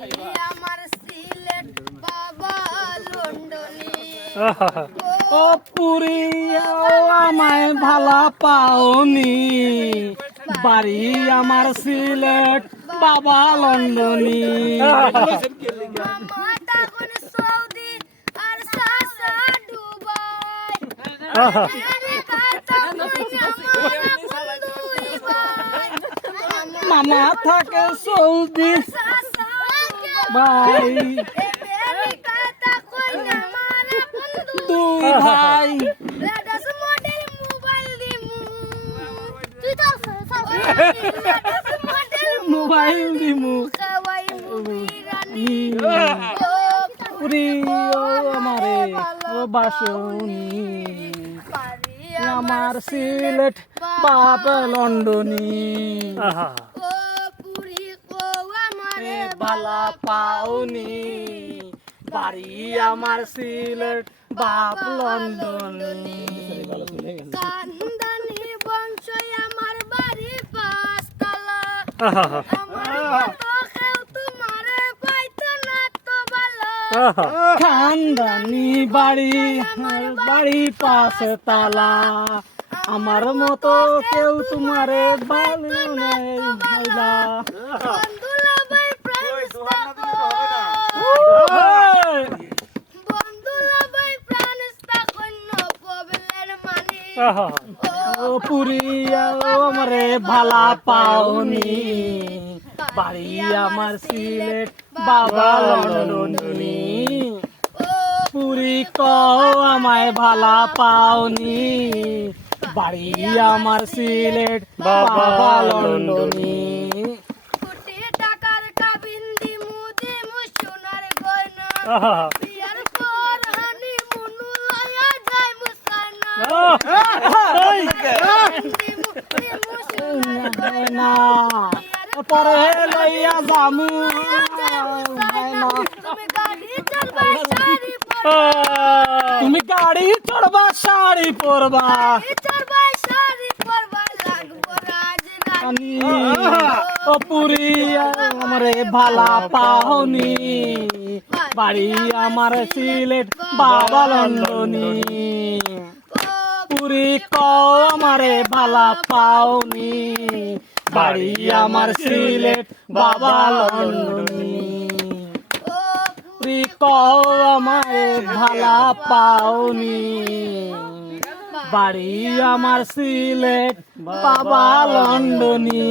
আমার সিলেট বাবা লন্ডনী ও পুরি আমায় ভালা পাওনি বাড়ি আমার সিলেট বাবা লন্ডনী মামা তখন সৌদি আর সাসা দুবাই মামা থাকে সৌদি ভাই দুই ভাই মোবাইল দিমু পুরি আমারে বাসনি আমার সিলেট বাপ লন্ডনী বালা পাওনি বাড়ি আমার সিলেট বাপ লন্ডনী কান্দানি বংশ আমার বাড়ি পাঁচতলা তোমারে পাইতো না তো ভালো খানদানি বাড়ি বাড়ি পাশে তালা আমার মতো কেউ তোমারে ভালো নেই ভাইলা বন্ধুলা ভাই বন্ধুলা ভাই প্রাণস্তা কন্য পবলের মানি ও পুরি আমারে ভালা পাওনি বাড়ি আমার সিলেট বাবা লন্ডনী পুরি আমায় ভালা পাওনি বাড়ি আমার সিলেট বাবা লন্ডনী কোটি টাকার কাবিন দিমু দিমু সোনার গয়না বিয়ার পর হানি মুনু লয়া যায় মুসানা দিমু দিমু সোনার না পরে লইয়া যামু তুমি গাড়ি চড়বা শাড়ি তুমি গাড়ি চড়বা শাড়ি পরবা চড়বা শাড়ি পরবা লাগবো রাজরানী ও পুরি আমারে ভালা পাওনি বাড়ি আমার সিলেট বাবা লন্ডনী পুরি আমারে ভালা পাওনি বাড়ি আমার সিলেট বাবা লন্ডনী পুরি আমারে ভালা পাওনি বাড়ি আমার সিলেট বাবা লন্ডনী।